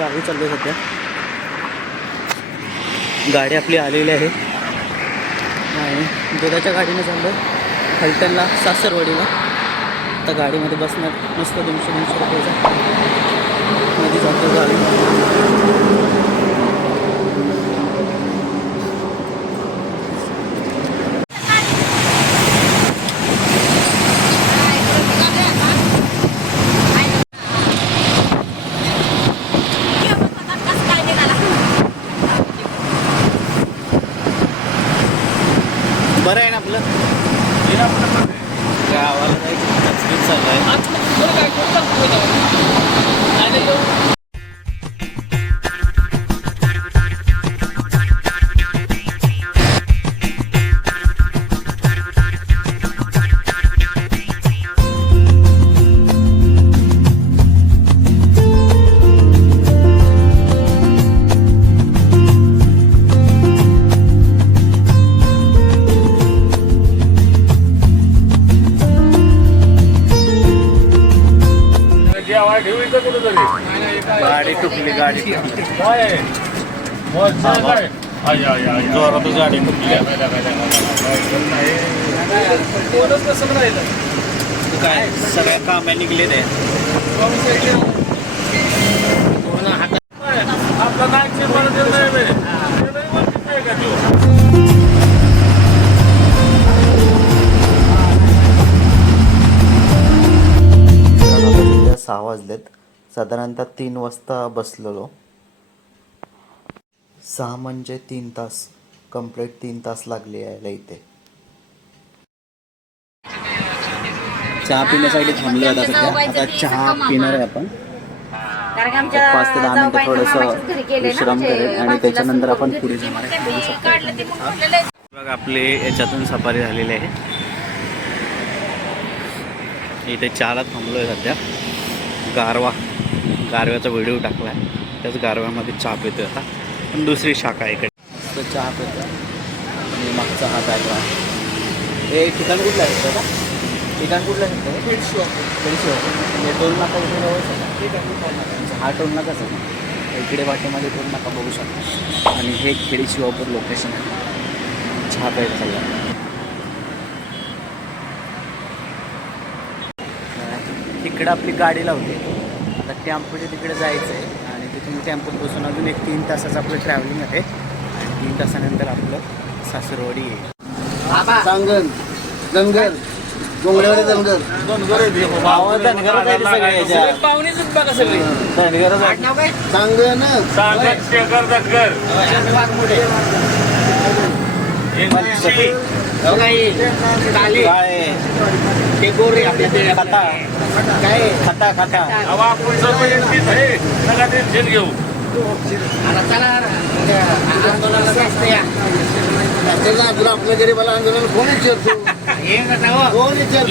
गावी चाललो सध्या. गाडी आपली आलेली आहे आणि दुधाच्या गाडीने चाललो फलटणला सासरवाडीला. आता गाडीमध्ये बसणार मस्त 200-200 रुपयाचा मध्ये जातो गाडी. बरं आहे ना आपलं गावाला जायचं चालू आहे. गाडी टुकली गाडी जोरातच गाडी टुकली. काय सगळ्या कामे निघले ते सध्या 6 वाजलेत. साधारणतः 3 वाजता बसलेलो. 6 म्हणजे 3 तास कंप्लीट 3 तास लागले यायला इथे. चहा पिण्यासाठी थांबलो आता सध्या. आता चहा पिणार आहे आपण. 5 ते 10 मिनिटं थोडंसं विश्राम करेल आणि त्याच्यानंतर आपण पुढे जाणार आहे. बघा आपले याच्यातून सफारी झालेली आहे. इथे चहाला थांबलो आहे सध्या. गारव्याचा व्हिडिओ टाकला आहे. त्याच गारव्यामध्ये चहा पितो आता. पण दुसरी शाखा आहे इकडे तर चहा पितो. आणि मागचा हा गारवा. हे ठिकाण कुठलं आहे दादा? ठिकाण कुठलं आहे? खेडशिवा. म्हणजे टोल नाका इथे जवळच हा टोल नाकाच आहे. इकडे वाटेमध्ये टोल नाका बघू शकता. आणि हे खेडशिवापूर लोकेशन आहे. चहा प्यायला चालला. तिकडं आपली गाडी लावली. आता टेम्पोच्या तिकडे जायचं आहे आणि तिथून टेम्पोत बसून अजून 1-3 तासाचं आपलं ट्रॅव्हलिंग आहे. आणि 3 तासानंतर आपलं सासरवाडी आहे. सांगन धनगर डोंगरेवाडी धनगर पाहुणेच बघा सगळे सांगन घेऊ तुला आपल्या गरीबाला आंदोलन कोण विचारतो? कोण विचारतो?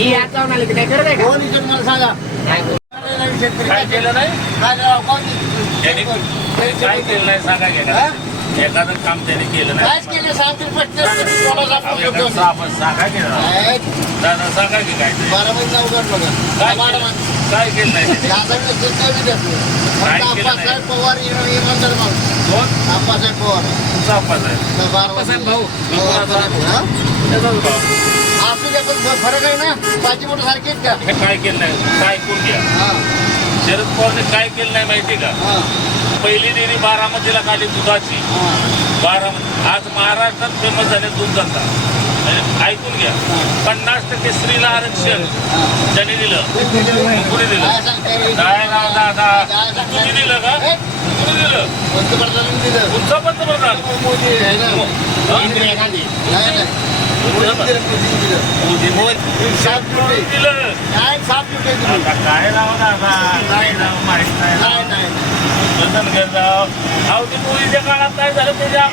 मला सांगा. काय केलं नाही? काय केलं नाही सांगा. एखादं काम त्याने केलं नाही. काय केलं सांगतील आपण सांगा की दादा सांगा की काय 12 महिना उघडलं का? काय केलं नाही? आप्पासाहेब पवार इमानदार माणूस. कोण? आप्पासाहेब पवार. तुमचा आप्पासाहेब भाऊ असू द्या पण फरक आहे ना. पाची मोठं सारखे का? काय केलं नाही? काय ऐकून घ्या. शरद पवारने काय केलं नाही माहिती का? पहिली डेअरी बारामतीला काढली दुधाची. आज महाराष्ट्रात फेमस झाले दूध धंदा. ऐकून घ्या. 50% स्त्रीला आरक्षण ज्यांनी दिलं कुणी दिलं? काय नाव दादा तुम्ही दिलं का? कुणी दिलं? पंतप्रधानांनी दिलं. तुमचा पंतप्रधान मोदी इंदिरा गांधी काय नाव दादा? काय नाव माहित नाही. अहो ते मोदीच्या काळात काय झालं त्याच्या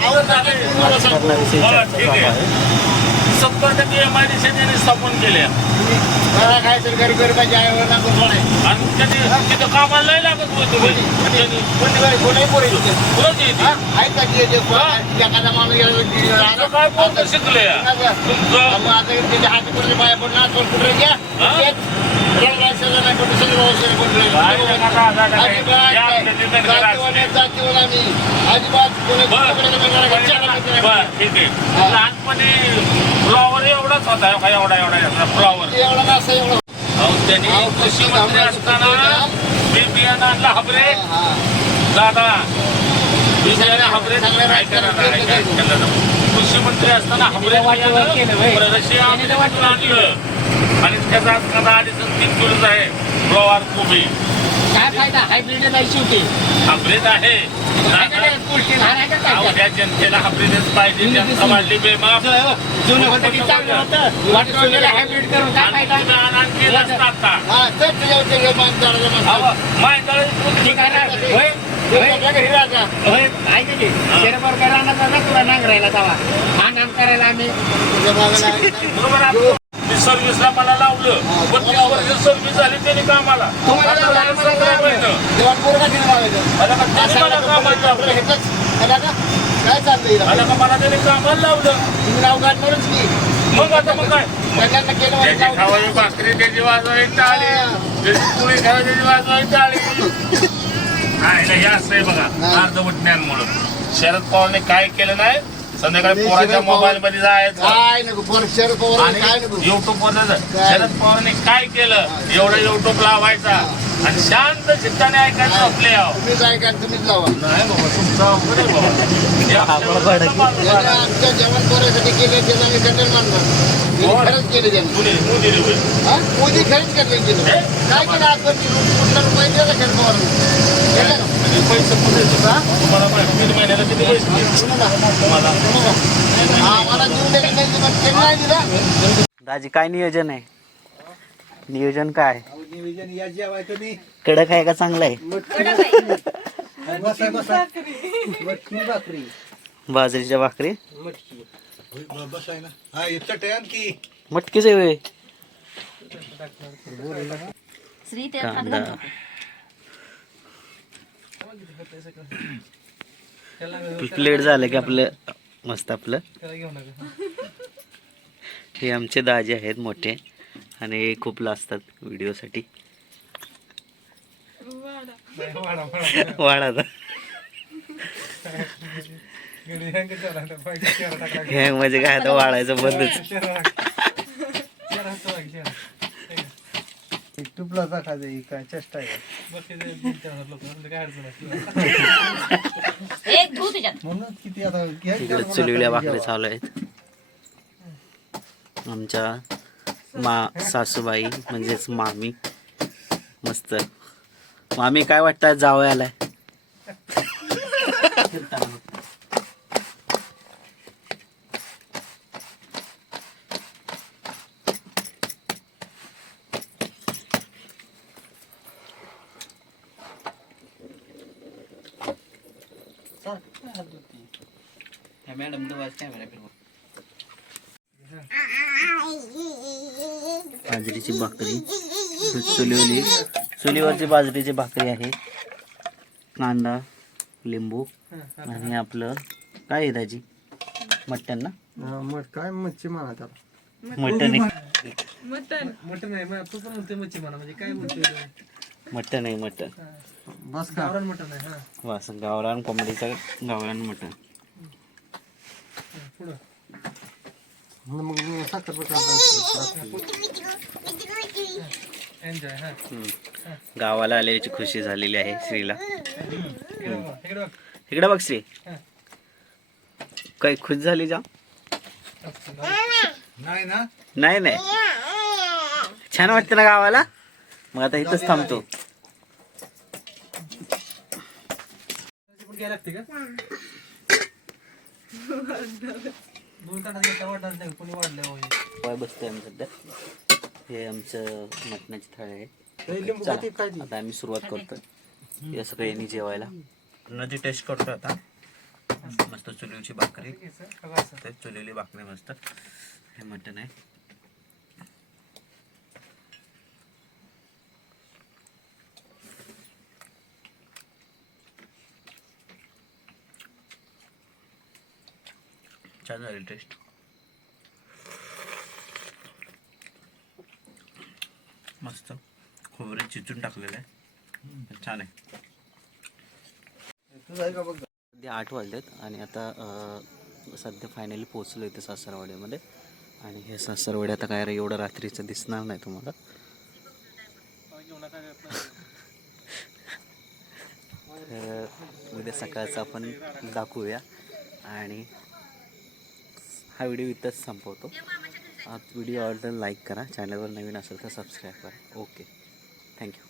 ठीक आहे. 70% MIDC त्यांनी स्थापन केल्या. काय सरकारी गरिबाच्या आईवर आणि त्यांनी तिथं कामाला नाही लागत होतं. एखादा माणूस काय पोरं शिकले तुमचं? त्याच्या हाती पडले बाया पडणार कुठे घ्या आम्ही अजिबात कोणी- बर कोणाकडे मिळणार का? चहा नाही. बर ठीक आहे. लहानपणी फ्लॉवर एवढाच होता एवढा फ्लॉवर. एवढा नसा एवढा. त्यांनी कृषी मंत्री असताना मी बियाणं आणलं हाबरे हा. दादा बियाणं हाबरे ऐकायला कृषी मंत्री असताना हाबरे रशियामधून आणलं आणि त्याचा कांदा आणि 3 किलोच आहे फ्लॉवर कोबी. काय फायदा हायब्रिड नाही शेवटी हाबरेज आहे. उद्या जनतेला हाबरेजच पाहिजे. जनता वाढली बेमाप. जुनं होतं की चांगलं होतं वाटवलेलं हायब्रिड करून काय फायदा आणून केलं असतं आता. हा तर तुझ्या ठीक आहे ना? होय? घरी राहता हा. तुला नांगरायला जावा हा नाम करायला आम्ही तुझ्या मागं बरोबर आहे. मी सर्व्हिसला मला लावलं 32 वर्ष सर्व्हिस झाली त्यांनी कामाला. आता मला 17 महिनं. जेव्हा पोरगा तिने मागायचं आता का त्यांनी मला कामाला लावलं. काय चाललंय आता का मला त्यांनी कामाला लावलं. तुम्ही नाव काढणारच की मग आता मग काय सगळ्यांना केलं त्याची म्हणजे खावावी भाकरी त्याची वाजवायची टाळी त्याची पुरी खावी त्याची वाजवायची टाळी. नाही हे असं आहे बघा अर्धवट ज्ञानमुळं. शरद पवारने काय केलं नाही. संध्याकाळी पोराच्या मोबाईल मध्ये जायचं काय नको शरद पवार काय नको युट्यूब वर शरद पवारने काय केलं एवढं युट्यूब लावायचा आणि शांत चित्ताने ऐकायचं आपले तुम्हीच ऐका तुम्हीच लावा नाही बाबा तुमचं अवघड आहे बाबा. ज्याने आमचं जेवण करायसाठी केलं त्याला मी कंटेन मानणार खरंच केलं त्यांनी मोदी खरंच केलं काय केलं आजवरती कुठला रुपये दिला शरद पवार पैसे तुम्हाला किती महिन्याला किती पैसे तुम्हाला आम्हाला देऊन दिले नाही नाही दिला दाजी काय नियोजन आहे? नियोजन काय नियोजन या जेवायचं नाही कडक आहे का चांगलं आहे? भाकरी बाजरीच्या भाकरी बसाय ना हा इतकं टॅन की मटकीच आहे होय. कांदा प्लेट झालं की आपलं मस्त आपलं. हे आमचे दाजी आहेत मोठे आणि हे खूप लाजतात व्हिडिओसाठी. वाढा हे म्हणजे काय आता वाढायचं बंदच. युट्यूबला टाकायचं काय चेष्टा आहे म्हणून किती आता इकडे चुलीवल्या भाकरी चालू आहेत. आमच्या सासूबाई म्हणजेच मामी. मस्त मामी काय वाटतं जावं आलाय? मॅडम बाजरीची भाकरी चुलीवरची बाजरीची भाकरी आहे. कांदा लिंबू आणि आपलं काय आहे दाजी मटण ना काय मच्छी म्हणा त्याला मटण मटन आहे तू पण म्हणते मच्छी म्हणा म्हणजे काय म्हणते मटण आहे मटण. बस का गावरान मटन आहे हा वास गावरान कोंबडीचं गावरान मटण. पुढं मग साखर एन्जॉय हा गावाला आल्याची खुशी झालेली आहे श्रीला. इकडे बघ इकडे बघ श्री काही खुश झाली जा? नाही ना नाही नाही छान वाटतं ना गावाला. मग आता इथंच थांबतो. घ्यायला लागते का दोन ताटात वाटणार नाही कोणी वाढलं पाय बसतोय आम्ही सध्या. हे आमचं मटणाची थाळी आहे. लिंबू चला, किती काय आता आम्ही सुरुवात करतोय. हे सगळं यांनी जेवायला नदी टेस्ट करतोय आता. मस्त चुलीवची भाकरी चुलीवली भाकरी मस्त. हे मटण आहे. छान झाली टेस्ट. मस्त खोबरे चिचून टाकलेलं आहे छान आहे. सध्या 8 वाजलेत आणि आता सध्या फायनली पोचलो इथे सासरवाडीमध्ये. आणि हे सासरवाडी आता काय रे एवढं रात्रीचं दिसणार नाही तुम्हाला. तर उद्या सकाळचं आपण दाखवूया. आणि हा व्हिडिओ इथंच संपवतो. हा व्हिडिओ आवडला लाईक करा, चॅनलवर नवीन असेल तर सबस्क्राईब करा. Okay, thank you.